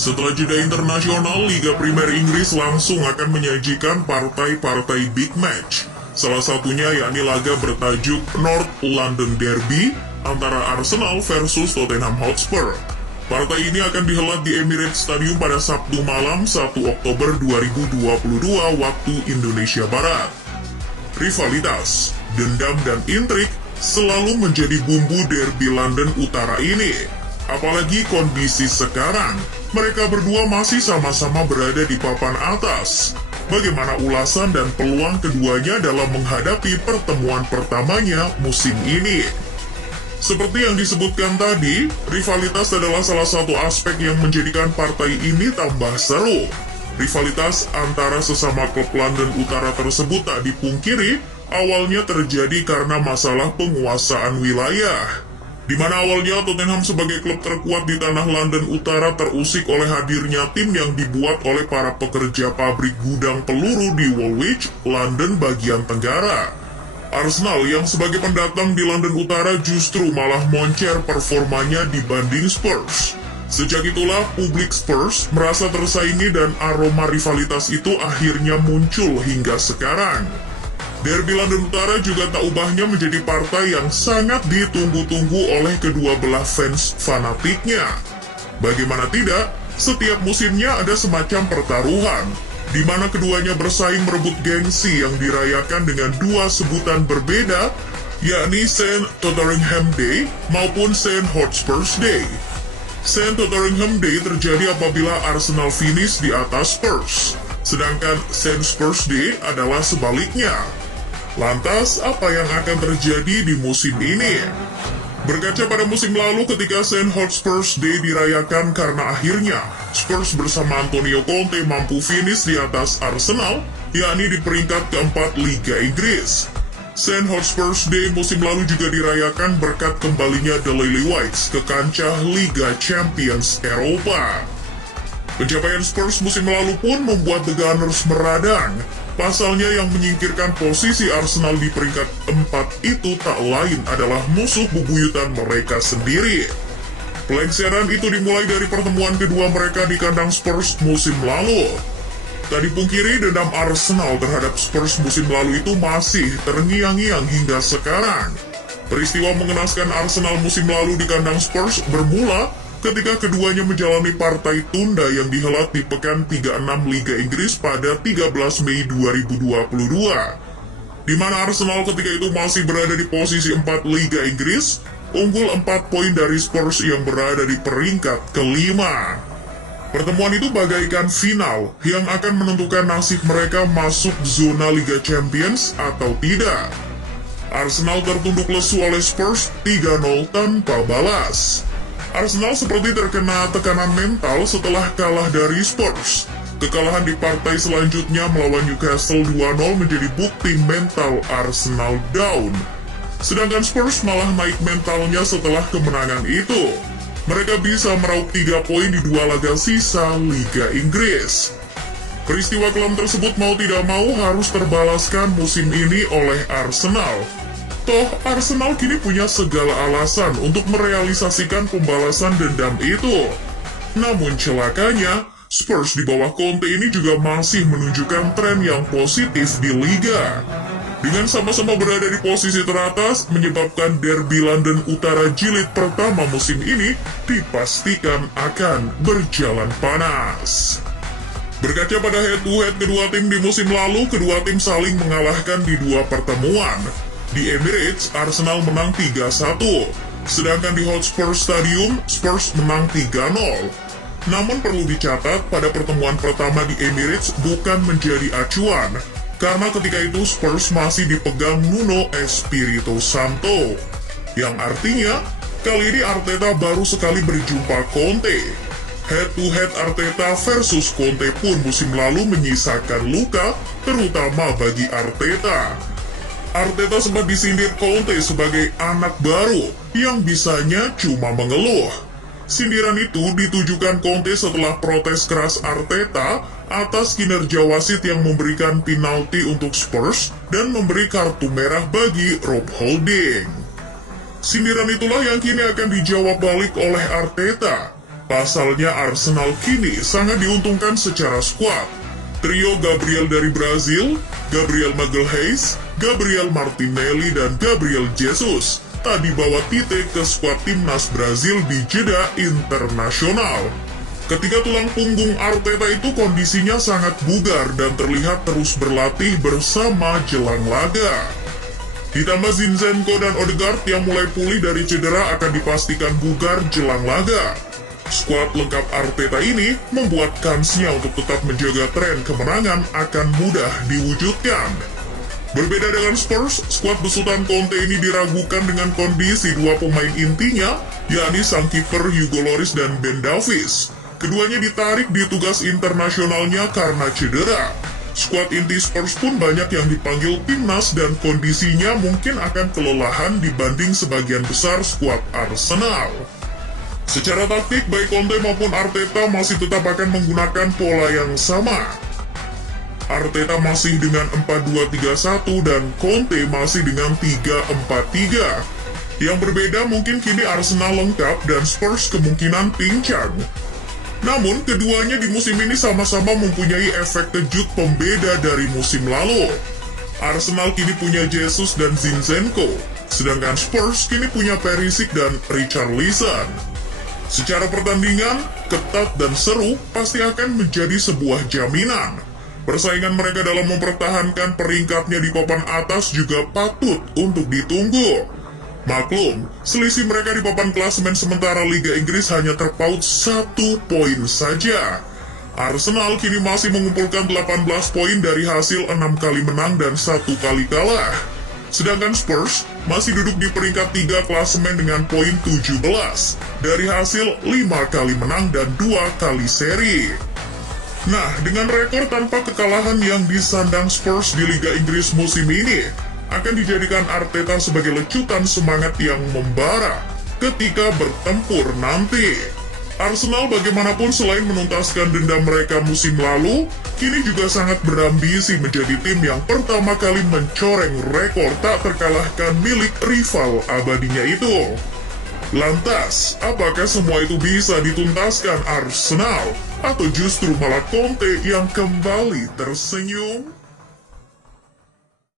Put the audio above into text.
Setelah jeda internasional, Liga Primer Inggris langsung akan menyajikan partai-partai big match. Salah satunya yakni laga bertajuk North London Derby antara Arsenal versus Tottenham Hotspur. Partai ini akan dihelat di Emirates Stadium pada Sabtu malam 1 Oktober 2022 waktu Indonesia Barat. Rivalitas, dendam, dan intrik selalu menjadi bumbu derby London Utara ini. Apalagi kondisi sekarang, mereka berdua masih sama-sama berada di papan atas. Bagaimana ulasan dan peluang keduanya dalam menghadapi pertemuan pertamanya musim ini? Seperti yang disebutkan tadi, rivalitas adalah salah satu aspek yang menjadikan partai ini tambah seru. Rivalitas antara sesama klub London Utara tersebut tak dipungkiri, awalnya terjadi karena masalah penguasaan wilayah. Di mana awalnya Tottenham sebagai klub terkuat di tanah London Utara terusik oleh hadirnya tim yang dibuat oleh para pekerja pabrik gudang peluru di Woolwich, London bagian tenggara. Arsenal yang sebagai pendatang di London Utara justru malah moncer performanya dibanding Spurs. Sejak itulah publik Spurs merasa tersaingi dan aroma rivalitas itu akhirnya muncul hingga sekarang. Derby London Utara juga tak ubahnya menjadi partai yang sangat ditunggu-tunggu oleh kedua belah fans fanatiknya. Bagaimana tidak, setiap musimnya ada semacam pertaruhan, di mana keduanya bersaing merebut gengsi yang dirayakan dengan dua sebutan berbeda, yakni St. Tottenham Day maupun St. Hotspur's Day. St. Tottenham Day terjadi apabila Arsenal finish di atas Spurs, sedangkan St. Spurs Day adalah sebaliknya. Lantas, apa yang akan terjadi di musim ini? Berkaca pada musim lalu ketika St. Hotspur's Day dirayakan karena akhirnya Spurs bersama Antonio Conte mampu finish di atas Arsenal, yakni di peringkat keempat Liga Inggris. St. Hotspur's Day musim lalu juga dirayakan berkat kembalinya The Lilywhites ke kancah Liga Champions Eropa. Pencapaian Spurs musim lalu pun membuat The Gunners meradang. Pasalnya yang menyingkirkan posisi Arsenal di peringkat 4 itu tak lain adalah musuh bebuyutan mereka sendiri. Pelengseran itu dimulai dari pertemuan kedua mereka di kandang Spurs musim lalu. Tak dipungkiri dendam Arsenal terhadap Spurs musim lalu itu masih terngiang-ngiang hingga sekarang. Peristiwa mengenaskan Arsenal musim lalu di kandang Spurs bermula ketika keduanya menjalani partai tunda yang dihelat di pekan 36 Liga Inggris pada 13 Mei 2022. Di mana Arsenal ketika itu masih berada di posisi 4 Liga Inggris, unggul 4 poin dari Spurs yang berada di peringkat kelima. Pertemuan itu bagaikan final yang akan menentukan nasib mereka masuk zona Liga Champions atau tidak. Arsenal tertunduk lesu oleh Spurs 3-0 tanpa balas. Arsenal seperti terkena tekanan mental setelah kalah dari Spurs. Kekalahan di partai selanjutnya melawan Newcastle 2-0 menjadi bukti mental Arsenal down. Sedangkan Spurs malah naik mentalnya setelah kemenangan itu. Mereka bisa meraup 3 poin di 2 laga sisa Liga Inggris. Peristiwa kelam tersebut mau tidak mau harus terbalaskan musim ini oleh Arsenal. Toh, Arsenal kini punya segala alasan untuk merealisasikan pembalasan dendam itu. Namun celakanya, Spurs di bawah Conte ini juga masih menunjukkan tren yang positif di Liga. Dengan sama-sama berada di posisi teratas, menyebabkan derby London Utara jilid pertama musim ini dipastikan akan berjalan panas. Berkaca pada head-to-head kedua tim di musim lalu, kedua tim saling mengalahkan di 2 pertemuan. Di Emirates, Arsenal menang 3-1, sedangkan di Hotspur Stadium, Spurs menang 3-0. Namun perlu dicatat, pada pertemuan pertama di Emirates bukan menjadi acuan, karena ketika itu Spurs masih dipegang Nuno Espirito Santo, yang artinya, kali ini Arteta baru sekali berjumpa Conte. Head-to-head Arteta versus Conte pun musim lalu menyisakan luka, terutama bagi Arteta. Arteta sempat disindir Conte sebagai anak baru yang bisanya cuma mengeluh. Sindiran itu ditujukan Conte setelah protes keras Arteta atas kinerja wasit yang memberikan penalti untuk Spurs dan memberi kartu merah bagi Rob Holding. Sindiran itulah yang kini akan dijawab balik oleh Arteta. Pasalnya Arsenal kini sangat diuntungkan secara skuad. Trio Gabriel dari Brazil, Gabriel Magalhaes, Gabriel Martinelli, dan Gabriel Jesus tak dibawa Tite ke skuad timnas Brazil di jeda internasional. Ketiga tulang punggung Arteta itu kondisinya sangat bugar dan terlihat terus berlatih bersama jelang laga. Ditambah Zinchenko dan Odegaard yang mulai pulih dari cedera akan dipastikan bugar jelang laga. Skuad lengkap Arteta ini membuat kansnya untuk tetap menjaga tren kemenangan akan mudah diwujudkan. Berbeda dengan Spurs, skuad besutan Conte ini diragukan dengan kondisi dua pemain intinya, yakni sang kiper Hugo Lloris dan Ben Davies. Keduanya ditarik di tugas internasionalnya karena cedera. Skuad inti Spurs pun banyak yang dipanggil timnas dan kondisinya mungkin akan kelelahan dibanding sebagian besar skuad Arsenal. Secara taktik, baik Conte maupun Arteta masih tetap akan menggunakan pola yang sama. Arteta masih dengan 4-2-3-1 dan Conte masih dengan 3-4-3. Yang berbeda mungkin kini Arsenal lengkap dan Spurs kemungkinan pincang. Namun, keduanya di musim ini sama-sama mempunyai efek kejut pembeda dari musim lalu. Arsenal kini punya Jesus dan Zinchenko, sedangkan Spurs kini punya Perisic dan Richarlison. Secara pertandingan, ketat dan seru pasti akan menjadi sebuah jaminan. Persaingan mereka dalam mempertahankan peringkatnya di papan atas juga patut untuk ditunggu. Maklum, selisih mereka di papan klasemen sementara Liga Inggris hanya terpaut 1 poin saja. Arsenal kini masih mengumpulkan 18 poin dari hasil 6 kali menang dan 1 kali kalah. Sedangkan Spurs masih duduk di peringkat 3 klasemen dengan poin 17 dari hasil 5 kali menang dan 2 kali seri. Nah, dengan rekor tanpa kekalahan yang disandang Spurs di Liga Inggris musim ini, akan dijadikan Arteta sebagai lecutan semangat yang membara ketika bertempur nanti. Arsenal bagaimanapun selain menuntaskan dendam mereka musim lalu, kini juga sangat berambisi menjadi tim yang pertama kali mencoreng rekor tak terkalahkan milik rival abadinya itu. Lantas, apakah semua itu bisa dituntaskan Arsenal? Atau justru malah Conte yang kembali tersenyum?